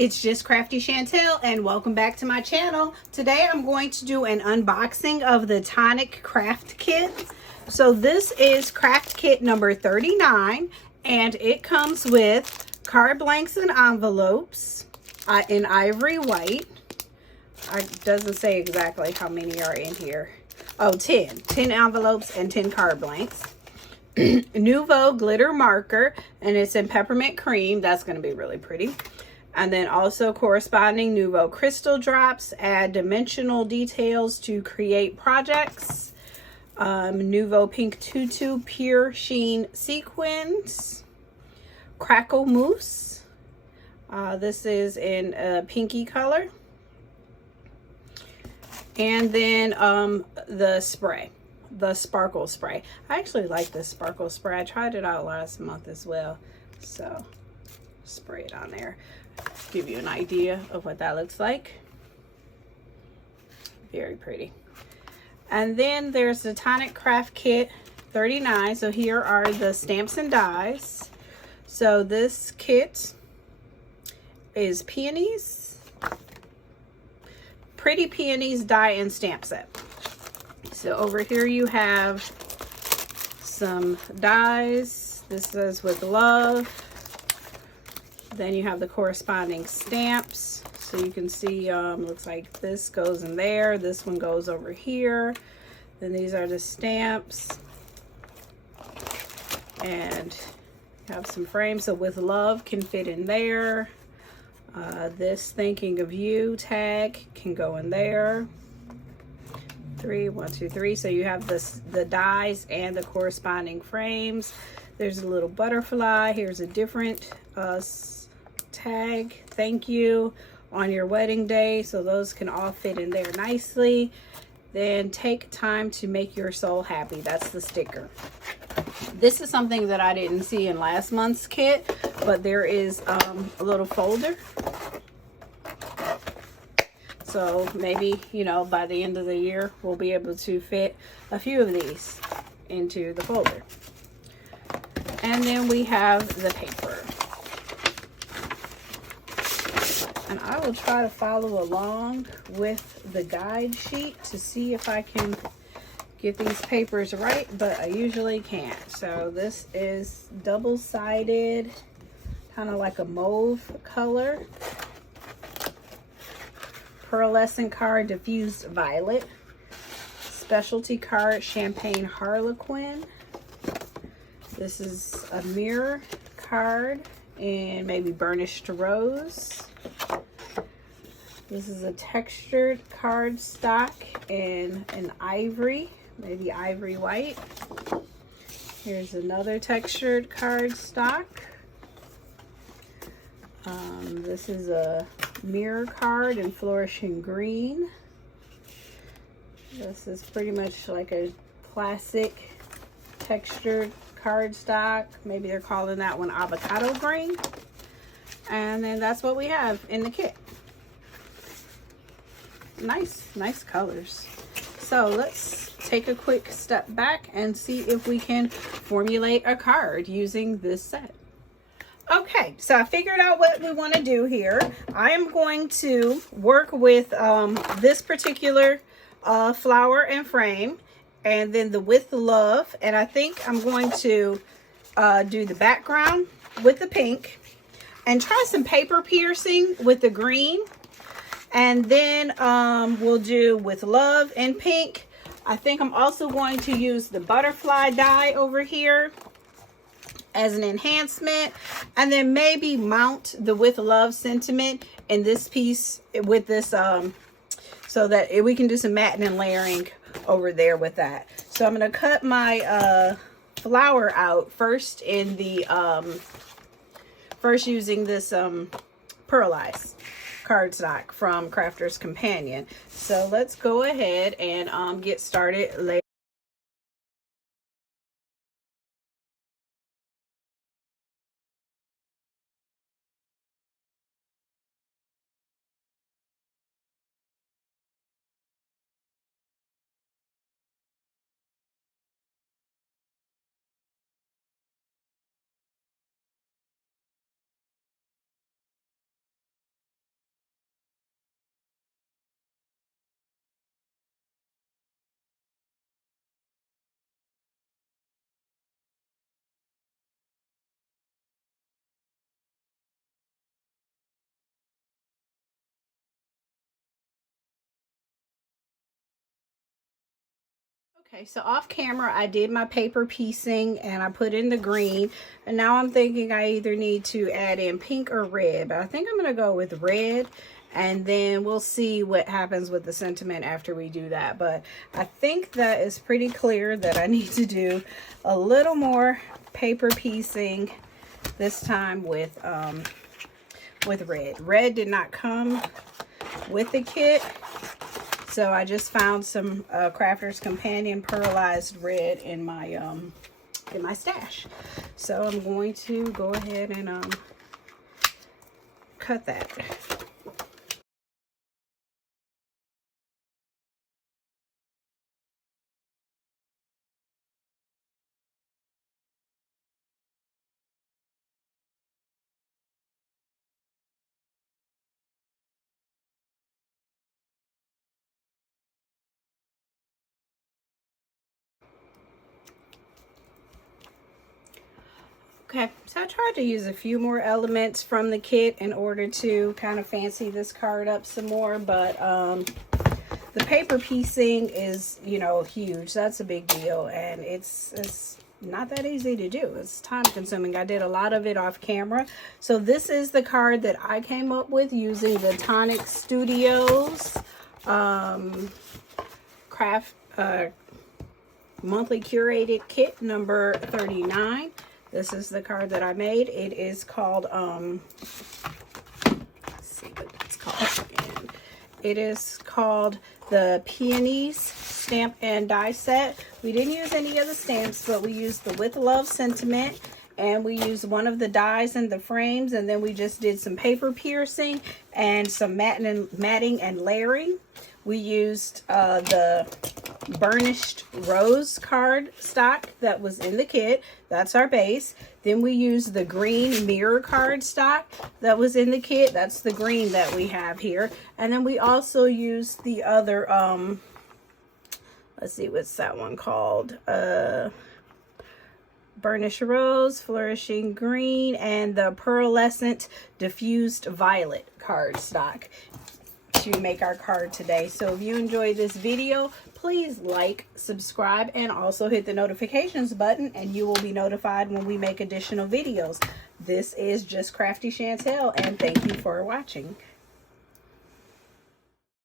It's just Crafty Chantel and welcome back to my channel. Today I'm going to do an unboxing of the Tonic craft kit. So this is craft kit number 39 and it comes with card blanks and envelopes in ivory white. It doesn't say exactly how many are in here. Oh, 10 envelopes and 10 card blanks. Nouveau glitter marker, and it's in peppermint cream. That's going to be really pretty. And then also corresponding Nouveau crystal drops, add dimensional details to create projects. Nouveau pink tutu pure sheen sequins. Crackle mousse. This is in a pinky color. And then the spray, the sparkle spray. I actually like this sparkle spray. I tried it out last month as well. So spray it on there. Give you an idea of what that looks like. Very pretty. And then there's the Tonic Craft Kit 39. So here are the stamps and dies. So this kit is peonies, pretty peonies die and stamp set. So over here you have some dies. This says with love. Then you have the corresponding stamps. So you can see, looks like this goes in there. This one goes over here. Then these are the stamps. And you have some frames. So with love can fit in there. This thinking of you tag can go in there. 1, 2, 3. So you have the dies and the corresponding frames. There's a little butterfly. Here's a different tag, thank you, on your wedding day. So those can all fit in there nicely. Then take time to make your soul happy. That's the sticker. This is something that I didn't see in last month's kit, but there is a little folder. So maybe, you know, by the end of the year, we'll be able to fit a few of these into the folder. And then we have the paper. And I will try to follow along with the guide sheet to see if I can get these papers right, but I usually can't. So this is double-sided, kind of like a mauve color. Pearlescent card, diffused violet. Specialty card, champagne harlequin. This is a mirror card and maybe burnished rose. This is a textured card stock in an ivory, maybe ivory white. Here's another textured card stock. This is a mirror card in flourishing green. This is pretty much like a classic textured card stock. Maybe they're calling that one avocado green. And then that's what we have in the kit. Nice colors. So let's take a quick step back and see if we can formulate a card using this set. Okay, so I figured out what we want to do here. I am going to work with this particular flower and frame, and then the with love, and I think I'm going to do the background with the pink and try some paper piercing with the green. And then we'll do with love in pink. I think I'm also going to use the butterfly die over here as an enhancement. And then maybe mount the with love sentiment in this piece with this, so that we can do some matting and layering over there with that. So I'm going to cut my flower out first in the, first using this pearlized cardstock from Crafter's Companion. So let's go ahead and get started later. Okay, so off camera, I did my paper piecing and I put in the green. And now I'm thinking I either need to add in pink or red. But I think I'm going to go with red. And then we'll see what happens with the sentiment after we do that. But I think that is pretty clear that I need to do a little more paper piecing this time with red. Red did not come with the kit. So I just found some Crafter's Companion pearlized red in my stash. So I'm going to go ahead and cut that. Okay, so I tried to use a few more elements from the kit in order to kind of fancy this card up some more, but the paper piecing is, you know, huge. That's a big deal, and it's not that easy to do. It's time consuming. I did a lot of it off camera. So this is the card that I came up with using the Tonic Studios craft monthly curated kit number 39. This is the card that I made. It is called, let's see what it's called again. It is called the Peonies Stamp and Die Set. We didn't use any of the stamps, but we used the With Love sentiment, and we used one of the dies in the frames, and then we just did some paper piercing and some matting and layering. We used the burnished rose card stock that was in the kit. That's our base. Then we used the green mirror card stock that was in the kit. That's the green that we have here. And then we also used the other, let's see, what's that one called? Burnished rose, flourishing green, and the pearlescent diffused violet card stock to make our card today. So if you enjoyed this video, please like, subscribe, and also hit the notifications button, and you will be notified when we make additional videos. This is Just Crafty Chantel, and thank you for watching.